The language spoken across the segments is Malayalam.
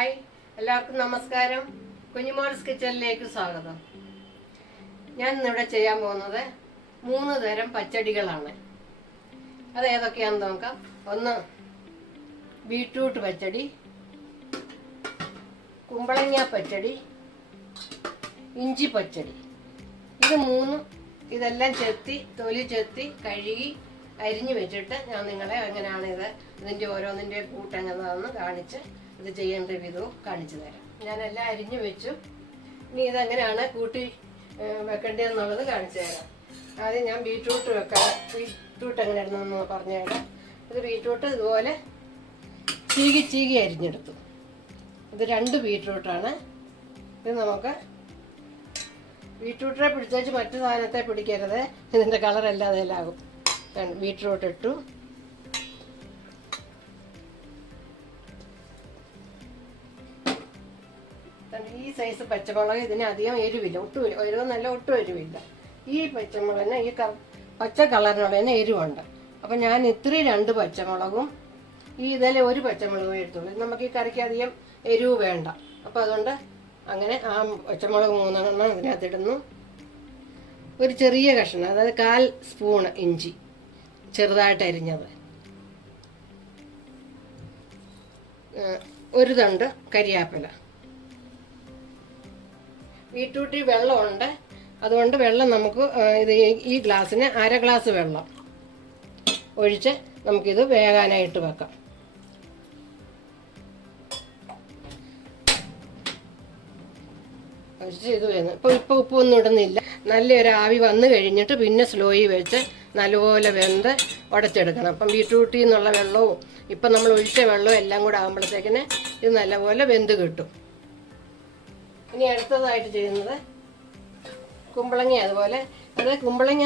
ഹായ്, എല്ലാവർക്കും നമസ്കാരം. കുഞ്ഞുമോൾസ് കിച്ചണിലേക്ക് സ്വാഗതം. ഞാൻ ഇന്നിവിടെ ചെയ്യാൻ പോകുന്നത് 3 തരം പച്ചടികളാണ്. അത് ഏതൊക്കെയാണെന്ന് നോക്കാം. ഒന്ന് ബീട്രൂട്ട് പച്ചടി, കുമ്പളങ്ങ പച്ചടി, ഇഞ്ചി പച്ചടി. ഇത് മൂന്നും ഇതെല്ലാം തൊലി ചെത്തി കഴുകി അരിഞ്ഞു വെച്ചിട്ട് ഞാൻ നിങ്ങളെ എങ്ങനെയാണ് ഇതിൻ്റെ ഓരോന്നിൻ്റെ കൂട്ടെങ്ങനെയാണെന്ന് കാണിച്ച് ഇത് ചെയ്യേണ്ട വിധവും കാണിച്ചു തരാം. ഞാനെല്ലാം അരിഞ്ഞു വെച്ചു. ഇനി ഇതെങ്ങനെയാണ് കൂട്ടി വെക്കേണ്ടതെന്നുള്ളത് കാണിച്ചു തരാം. ആദ്യം ഞാൻ ബീട്രൂട്ട് ബീട്രൂട്ട് എങ്ങനെ ഇടുന്നതെന്ന് പറഞ്ഞു തരാം. ഇത് ബീട്രൂട്ട് ഇതുപോലെ ചീകി അരിഞ്ഞെടുത്തു. ഇത് 2 ബീട്രൂട്ടാണ്. ഇത് നമുക്ക് ബീട്രൂട്ടിനെ പിടിച്ചു മറ്റു സാധനത്തെ പിടിക്കരുത്, ഇതിൻ്റെ കളറെല്ലാം അതിലാകും. ബീട്രൂട്ട് ഇട്ടു. ഈ സൈസ് പച്ചമുളക്, ഇതിന് അധികം എരിവില്ല, ഒട്ടും എരിവെന്നല്ല, ഒട്ടും എരിവില്ല. ഈ പച്ചമുളകിന് ഈ പച്ച കളറിനുള്ളതിന് എരിവുണ്ട്. അപ്പം ഞാൻ ഇത്രയും 2 പച്ചമുളകും ഇതിലെ 1 പച്ചമുളകും എടുത്തുള്ളൂ. നമുക്ക് ഈ കറിക്ക് അധികം എരിവ് വേണ്ട. അപ്പം അതുകൊണ്ട് അങ്ങനെ ആ പച്ചമുളക് 3 എണ്ണം ഇതിനകത്തിടുന്നു. ഒരു ചെറിയ കഷ്ണം, അതായത് 1/4 സ്പൂണ് ഇഞ്ചി ചെറുതായിട്ട് അരിഞ്ഞത്, 1 തണ്ട് കരിയാപ്പില. ബീട്രൂട്ടിൽ വെള്ളമുണ്ട്, അതുകൊണ്ട് വെള്ളം നമുക്ക് ഈ ഗ്ലാസ്സിന് 1/2 ഗ്ലാസ് വെള്ളം ഒഴിച്ച് നമുക്കിത് വേകാനായിട്ട് വെക്കാം. ഒഴിച്ച് ഇത് വേണം. ഇപ്പോൾ ഉപ്പൊന്നും ഇടുന്നില്ല. നല്ലൊരു ആവി വന്നു കഴിഞ്ഞിട്ട് പിന്നെ സ്ലോയിൽ വെച്ച് നല്ലപോലെ വെന്ത് ഉടച്ചെടുക്കണം. അപ്പം ബീട്രൂട്ടിൽ നിന്നുള്ള വെള്ളവും ഇപ്പം നമ്മൾ ഒഴിച്ച വെള്ളവും എല്ലാം കൂടെ ആകുമ്പോഴത്തേക്കിന് ഇത് നല്ലപോലെ വെന്ത് കിട്ടും. ഇനി അടുത്തതായിട്ട് ചെയ്യുന്നത് കുമ്പളങ്ങ. അതുപോലെ കുമ്പളങ്ങ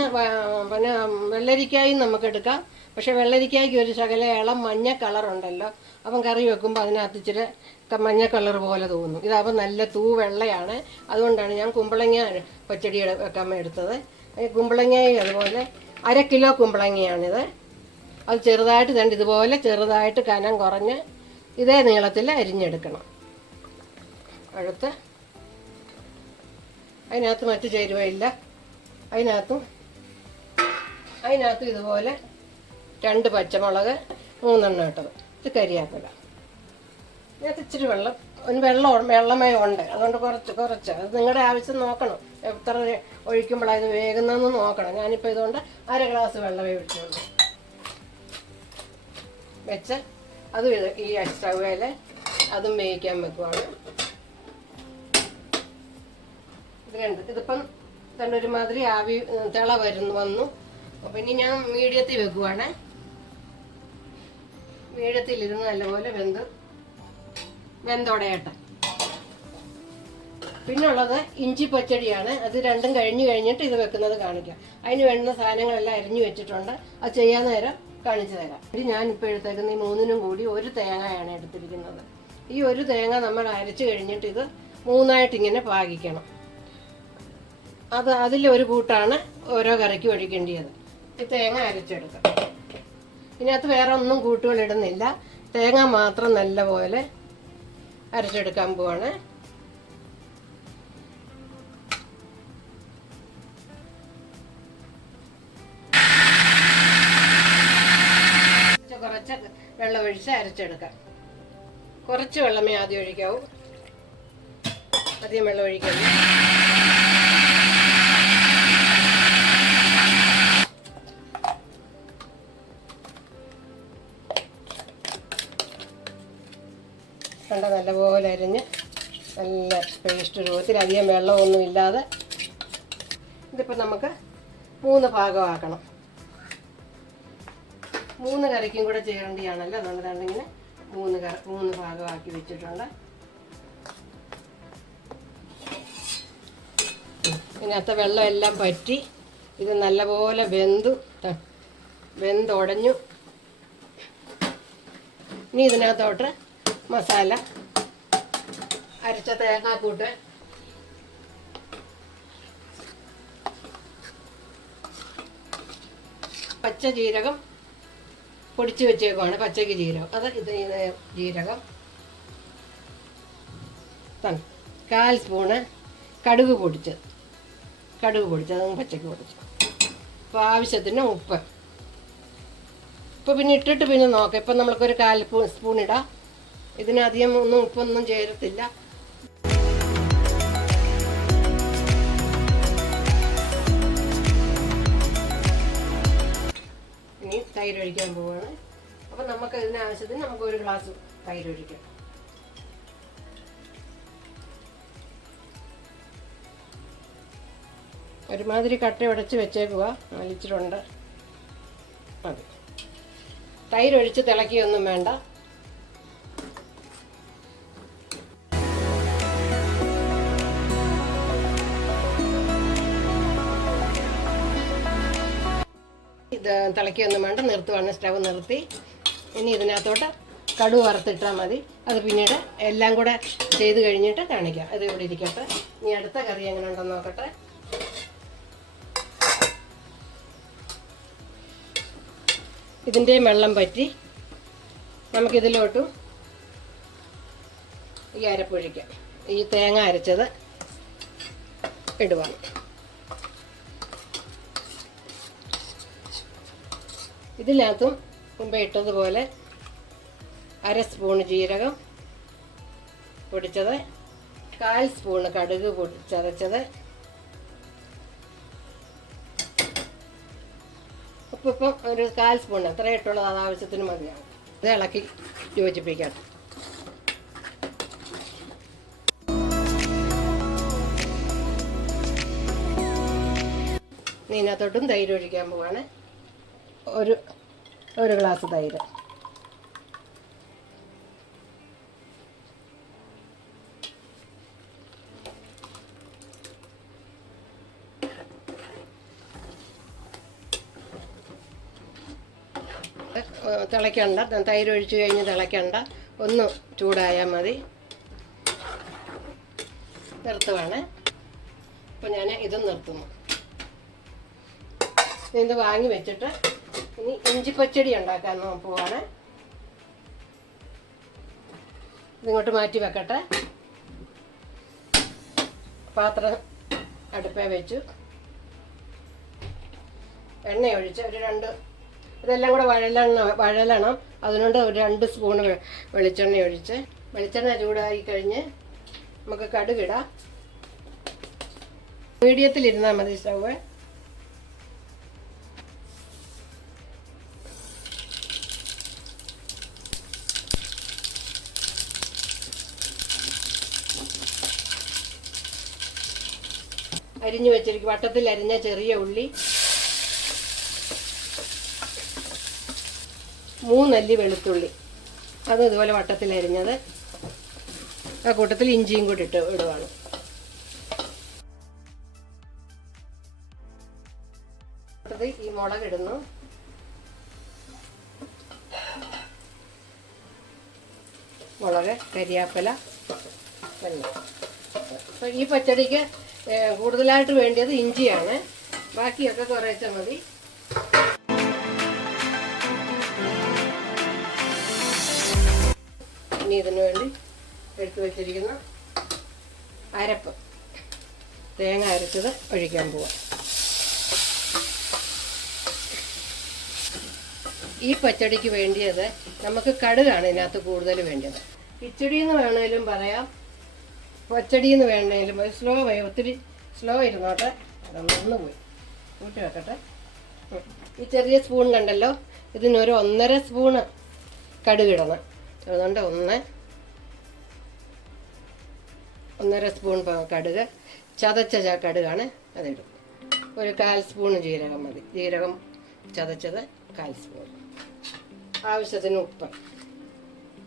പിന്നെ വെള്ളരിക്കായും നമുക്ക് എടുക്കാം. പക്ഷെ വെള്ളരിക്കായ്ക്ക് ഒരു ശകല ഇളം മഞ്ഞ കളറുണ്ടല്ലോ, അപ്പം കറി വെക്കുമ്പോൾ അതിനകത്ത് ഇച്ചിരി മഞ്ഞ കളർ പോലെ തോന്നും. ഇതാകുമ്പോൾ നല്ല വെള്ളയാണ്. അതുകൊണ്ടാണ് ഞാൻ കുമ്പളങ്ങ പച്ചടി വെക്കാൻ എടുത്തത്. കുമ്പളങ്ങ അതുപോലെ 1/2 കിലോ കുമ്പളങ്ങയാണിത്. അത് ചെറുതായിട്ട് ഇതുപോലെ ചെറുതായിട്ട് കനം കുറഞ്ഞ് ഇതേ നീളത്തിൽ അരിഞ്ഞെടുക്കണം. അടുത്ത് അതിനകത്ത് മറ്റു ചേരുവയില്ല. അതിനകത്തും ഇതുപോലെ 2 പച്ചമുളക് 3 എണ്ണം ഇട്ടത്, ഇത് കരിയാപ്പില. ഇതിനകത്ത് ഇച്ചിരി വെള്ളമേ ഉണ്ട്. അതുകൊണ്ട് കുറച്ച് അത് നിങ്ങളുടെ ആവശ്യം നോക്കണം. എത്ര ഒഴിക്കുമ്പോഴാണ് ഇത് വേകുന്നതെന്ന് നോക്കണം. ഞാനിപ്പോൾ ഇതുകൊണ്ട് 1/2 ഗ്ലാസ് വെള്ളമേ ഒഴിച്ചുള്ളൂ. വെച്ച് അതും ഈ സ്റ്റൗവേൽ അതും വേവിക്കാൻ വെക്കുവാണ്. ഇതിപ്പം ഒരുമാതിരി ആവി തിള വന്നു. അപ്പം ഇനി ഞാൻ മീഡിയത്തിൽ വെക്കുവാണ്. മീഡിയത്തിലിരുന്ന് നല്ലപോലെ വെന്തോടയട്ടെ. പിന്നുള്ളത് ഇഞ്ചി പച്ചടിയാണ്. അത് രണ്ടും കഴിഞ്ഞിട്ട് ഇത് വെക്കുന്നത് കാണിക്കാം. അതിന് വേണ്ടുന്ന സാധനങ്ങളെല്ലാം അരിഞ്ഞു വെച്ചിട്ടുണ്ട്. അത് ചെയ്യാൻ നേരം കാണിച്ചു തരാം. ഞാനിപ്പോൾ എടുത്തേക്കുന്ന ഈ 3നും കൂടി 1 തേങ്ങയാണ് എടുത്തിരിക്കുന്നത്. ഈ 1 തേങ്ങ നമ്മൾ അരച്ച് കഴിഞ്ഞിട്ട് ഇത് 3ആയിട്ട് ഇങ്ങനെ പാകിക്കണം. അതിലൊരു കൂട്ടാണ് ഓരോ കറിക്കും ഒഴിക്കേണ്ടത്. ഈ തേങ്ങ അരച്ചെടുക്കാം. ഇതിനകത്ത് വേറെ ഒന്നും കൂട്ടുകൾ ഇടുന്നില്ല. തേങ്ങ മാത്രം നല്ലപോലെ അരച്ചെടുക്കാൻ പോവാണ്. കുറച്ച് വെള്ളം ഒഴിച്ച് അരച്ചെടുക്കാം. കുറച്ച് വെള്ളമേ ആദ്യം ഒഴിക്കാവൂ, അധികം വെള്ളം ഒഴിക്കരുത്. കണ്ട നല്ലപോലെ അരിഞ്ഞ് നല്ല പേസ്റ്റ് രൂപത്തിൽ, അധികം വെള്ളമൊന്നും ഇല്ലാതെ. ഇതിപ്പോൾ നമുക്ക് 3 ഭാഗമാക്കണം. 3 കറിക്കും കൂടെ ചെയ്യേണ്ടതാണല്ലോ. അതുകൊണ്ട് ഇങ്ങനെ 3 ഭാഗമാക്കി വെച്ചിട്ടുണ്ട്. ഇതിനകത്ത് വെള്ളം എല്ലാം പറ്റി ഇത് നല്ലപോലെ വെന്തുടഞ്ഞു. ഇനി ഇതിനകത്തോട്ട് മസാല, അരച്ച തേങ്ങാക്കൂട്ട്, പച്ച ജീരകം പൊടിച്ച് വെച്ചേക്കുവാണ്, പച്ചക്ക് ജീരകം. ഇത് ജീരകം, 1 സ്പൂണ് കടുക് പൊടിച്ചത് അതും പച്ചക്ക് പൊടിച്ചു. അപ്പോൾ ആവശ്യത്തിന് ഉപ്പ്. ഇപ്പോൾ പിന്നെ ഇട്ടിട്ട് പിന്നെ നോക്കാം. ഇപ്പം നമ്മൾക്കൊരു 1/4 സ്പൂൺ ഇടാം. ഇതിനധികം ഉപ്പൊന്നും ചേരത്തില്ല. ഇനി തൈര് ഒഴിക്കാൻ പോവുകയാണ്. അപ്പം നമുക്ക് ഇതിനാവശ്യത്തിന് നമുക്ക് 1 ഗ്ലാസ് തൈര് ഒഴിക്കാം. ഒരുമാതിരി കട്ട ഉടച്ച് വെച്ചേക്കുക. 4 ഇച്ചിട്ടുണ്ട്. മതി. തൈര് ഒഴിച്ച് തിളക്കിയൊന്നും വേണ്ട. ഇത് തിളക്കിയൊന്നും വേണ്ട. നിർത്തുവാണ്. സ്റ്റവ് നിർത്തി. ഇനി ഇതിനകത്തോട്ട് കടുക് വറുത്തിട്ടാൽ മതി. അത് പിന്നീട് എല്ലാം കൂടെ ചെയ്ത് കഴിഞ്ഞിട്ട് കാണിക്കാം. അത് ഇവിടെ ഇരിക്കട്ടെ. ഇനി അടുത്ത കറി എങ്ങനെ ഉണ്ടെന്ന് നോക്കട്ടെ. ഇതിൻ്റെയും വെള്ളം പറ്റി നമുക്കിതിലോട്ടും ഈ അരപ്പൊഴിക്കാം. ഈ തേങ്ങ അരച്ചത് ഇടുവാണ്. ഇതിനകത്തും മുമ്പ് ഇട്ടതുപോലെ 1/2 സ്പൂൺ ജീരകം പൊടിച്ചത്, 1/4 സ്പൂൺ കടുക് ചതച്ചത്, ഉപ്പിപ്പം ഒരു 1/4 സ്പൂൺ അത്ര ഇട്ടുള്ളത്. അത് ആവശ്യത്തിന് മതിയാവും. ഇത് ഇളക്കി യോജിപ്പിക്കാം. ഇതിനകത്തോട്ടും തൈര് ഒഴിക്കാൻ പോവാണ്. ഒരു ഗ്ലാസ് തൈര്. തിളയ്ക്കണ്ട. തൈര് ഒഴിച്ച് കഴിഞ്ഞ് തിളയ്ക്കണ്ട. ഒന്ന് ചൂടായാൽ മതി. നിർത്തുവാണ്. അപ്പോൾ ഞാൻ ഇതും നിർത്തുന്നു. ഇത് വാങ്ങി വെച്ചിട്ട് ഇനി ഇഞ്ചിപ്പച്ചടി ഉണ്ടാക്കാൻ പോവാണ്. ഇതിങ്ങോട്ട് മാറ്റി വെക്കട്ടെ. പാത്രം അടുപ്പേ വെച്ചു. എണ്ണ ഒഴിച്ച് ഒരു 2 ഇതെല്ലാം കൂടെ വഴലണം. അതിനോട് ഒരു 2 സ്പൂൺ വെളിച്ചെണ്ണ ഒഴിച്ച് വെളിച്ചെണ്ണ ചൂടായി കഴിഞ്ഞ് നമുക്ക് കടുകിടാം. മീഡിയത്തിലിരുന്നാൽ മതി സ്റ്റവ്. അരിഞ്ഞു വെച്ചിരിക്കും. വട്ടത്തിൽ അരിഞ്ഞ ചെറിയ ഉള്ളി, 3 അല്ലി വെളുത്തുള്ളി, അത് ഇതുപോലെ വട്ടത്തിൽ അരിഞ്ഞത്. ആ കൂട്ടത്തിൽ ഇഞ്ചിയും കൂടി ഇടുവാണ്. ഈ മുളക് ഇടുന്നു. മുളക്, കരിയാപ്പില, വെള്ളം. അപ്പോൾ ഈ പച്ചടിക്ക് കൂടുതലായിട്ട് വേണ്ടിയത് ഇഞ്ചിയാണ്. ബാക്കിയൊക്കെ കുറേശ്ശെ മതി. ഇനി ഇതിനു വേണ്ടി എടുത്തു വെച്ചിരിക്കുന്ന അരപ്പ്, തേങ്ങ അരച്ചത് ഒഴിക്കാൻ പോവാം. ഈ പച്ചടിക്ക് വേണ്ടിയത് നമുക്ക് കടുകാണ് ഇതിനകത്ത് കൂടുതൽ വേണ്ടത്. കിച്ചടി എന്ന് വേണേലും പറയാം, പച്ചടി എന്ന് വേണേലും. ഒത്തിരി സ്ലോ ഇരുന്നോട്ടെ. അതൊന്ന് പോയി കൂട്ടി വെക്കട്ടെ. ഈ ചെറിയ സ്പൂൺ കണ്ടല്ലോ, ഇതിനൊരു 1.5 സ്പൂണ് കടുകിടണം. അതുകൊണ്ട് 1.5 സ്പൂൺ കടുക്, ചതച്ച കടുകാണ് അതിടും. ഒരു 1/4 സ്പൂൺ ജീരകം മതി. ജീരകം ചതച്ചത് 1/4 സ്പൂൺ. ആവശ്യത്തിന് ഉപ്പ്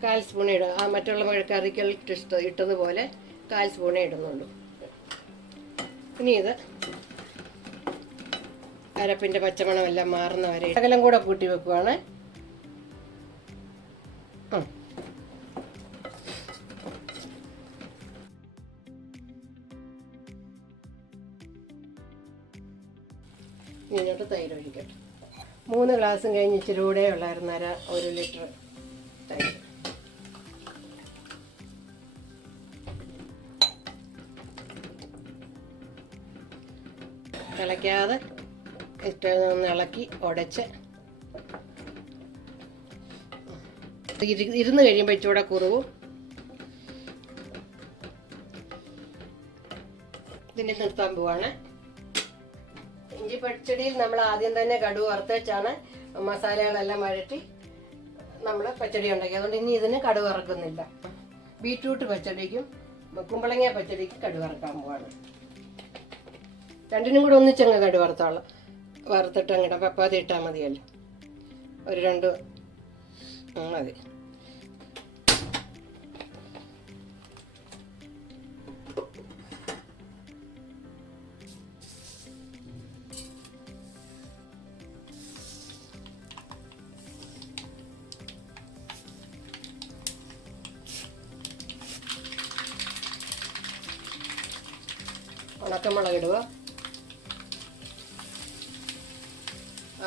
1/4 സ്പൂൺ ഇടുക. ആ മറ്റുള്ള കറികൾക്ക് ഇട്ടതുപോലെ 1/4 സ്പൂണേ ഇടുന്നുള്ളൂ. ഇനി ഇത് അരപ്പിൻ്റെ പച്ചമണമെല്ലാം മാറുന്നവരെ ശകലം കൂടെ കൂട്ടി വെക്കുവാണ്. ഇങ്ങോട്ട് തൈര് ഒഴിക്കട്ടെ. 3 ഗ്ലാസും കഴിഞ്ഞ് ഇച്ചിരി കൂടെ ഉള്ളായിരുന്നു. 1 ലിറ്റർ തൈര്. തിളയ്ക്കാതെ ഇട്ട് ഒന്ന് ഇളക്കി ഉടച്ച് ഇരുന്ന് കഴിയുമ്പോൾ ഇച്ചിരി കുറവും. ഇതിനെ നിർത്താൻ പോവാണ്. ഇഞ്ചി പച്ചടിയിൽ നമ്മൾ ആദ്യം തന്നെ കടുക് വറുത്ത് വെച്ചാണ് മസാലകളെല്ലാം വഴറ്റി നമ്മൾ പച്ചടി ഉണ്ടാക്കി. അതുകൊണ്ട് ഇനി ഇതിന് കടുക് വറക്കുന്നില്ല. ബീറ്റ്റൂട്ട് പച്ചടിക്കും കുമ്പളങ്ങ പച്ചടിക്കും കടുക് വറക്കാൻ പോവാണ്. രണ്ടിനും കൂടെ ഒന്നിച്ചങ്ങ് കടുക് വറുത്തിട്ട് അങ്ങോട്ട് പപ്പാതി ഇട്ടാൽ മതിയല്ലോ. ഒരു 2 മതി. ഉണക്കമുളക് ഇടുക.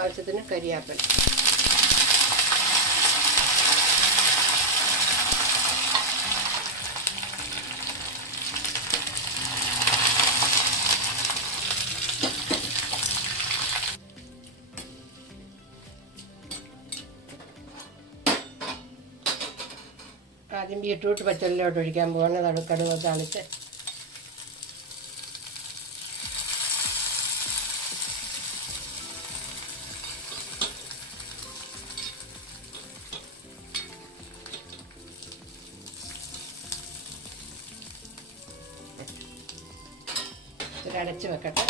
ആവശ്യത്തിന് കരിയാപ്പില. ആദ്യം ബീറ്റ്റൂട്ട് പച്ചടിയിലോട്ട് ഒഴിക്കാൻ പോകുന്നത് കടുക് താളിച്ച് അടച്ച് വെക്കട്ടെ.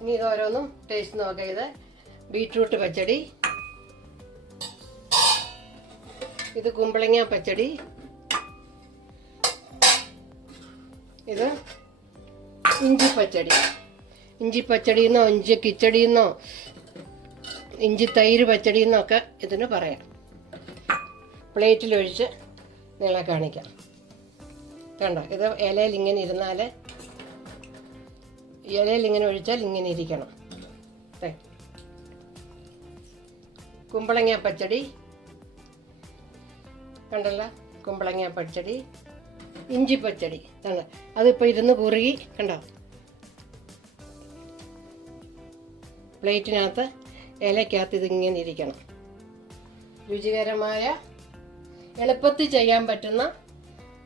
ഇനി ഇത് ഓരോന്നും ടേസ്റ്റ് നോക്കാം. ഇത് ബീറ്റ്റൂട്ട് പച്ചടി, ഇത് കുമ്പളങ്ങ പച്ചടി, ഇത് ഇഞ്ചി പച്ചടി. ഇഞ്ചി പച്ചടിന്നോ ഇഞ്ചി കിച്ചടിന്നോ ഇഞ്ചി തൈര് പച്ചടിന്നൊക്കെ ഇതിന് പറയാം. പ്ലേറ്റിലൊഴിച്ച് നിങ്ങളെ കാണിക്കാം. കണ്ടോ, ഇത് ഇലയിൽ ഇങ്ങനെ ഇരുന്നാൽ, ഇലയിൽ ഇങ്ങനെ ഒഴിച്ചാൽ ഇങ്ങനെ ഇരിക്കണം. കുമ്പളങ്ങ പച്ചടി കണ്ടല്ലോ, കുമ്പളങ്ങ പച്ചടി, ഇഞ്ചി പച്ചടി കണ്ടോ, അതിപ്പോൾ ഇരുന്ന് കുറുകി കണ്ടോ. പ്ലേറ്റിനകത്ത് ഇലക്കകത്ത് ഇതിങ്ങനെ ഇരിക്കണം. രുചികരമായ എളുപ്പത്തിൽ ചെയ്യാൻ പറ്റുന്ന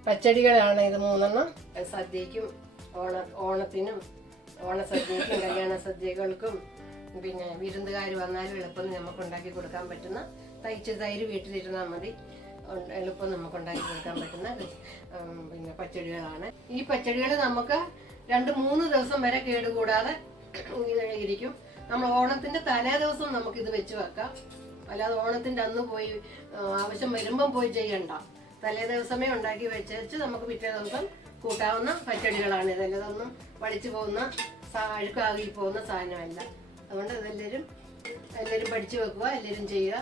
പച്ചടികളാണ് ഇത് 3 സദ്യക്കും ഓണത്തിനും ഓണസദ്യക്കും കല്യാണ സദ്യകൾക്കും പിന്നെ വിരുന്നുകാർ വന്നാലും എളുപ്പം നമുക്ക് ഉണ്ടാക്കി കൊടുക്കാൻ പറ്റുന്ന, തൈര് വീട്ടിലിരുന്നാൽ മതി, എളുപ്പം നമുക്ക് ഉണ്ടാക്കി കൊടുക്കാൻ പറ്റുന്ന പിന്നെ പച്ചടികളാണ്. ഈ പച്ചടികൾ നമുക്ക് 2-3 ദിവസം വരെ കേടുകൂടാതെ ഇരിക്കും. നമ്മൾ ഓണത്തിന്റെ തലേ ദിവസം നമുക്കിത് വെച്ച് വെക്കാം. അല്ലാതെ ഓണത്തിന്റെ അന്ന് പോയി ആവശ്യം വരുമ്പം പോയി ചെയ്യണ്ട. തലേ ദിവസമേ ഉണ്ടാക്കി വെച്ച് നമുക്ക് പിറ്റേ ദിവസം കൂട്ടാവുന്ന പച്ചടികളാണ് ഇതെല്ലാം. ഇതൊന്നും വളിച്ചു പോകുന്ന അഴുക്കാകി പോകുന്ന സാധനമല്ല. അതുകൊണ്ട് ഇതെല്ലാവരും പഠിച്ചു വെക്കുക, എല്ലാവരും ചെയ്യുക.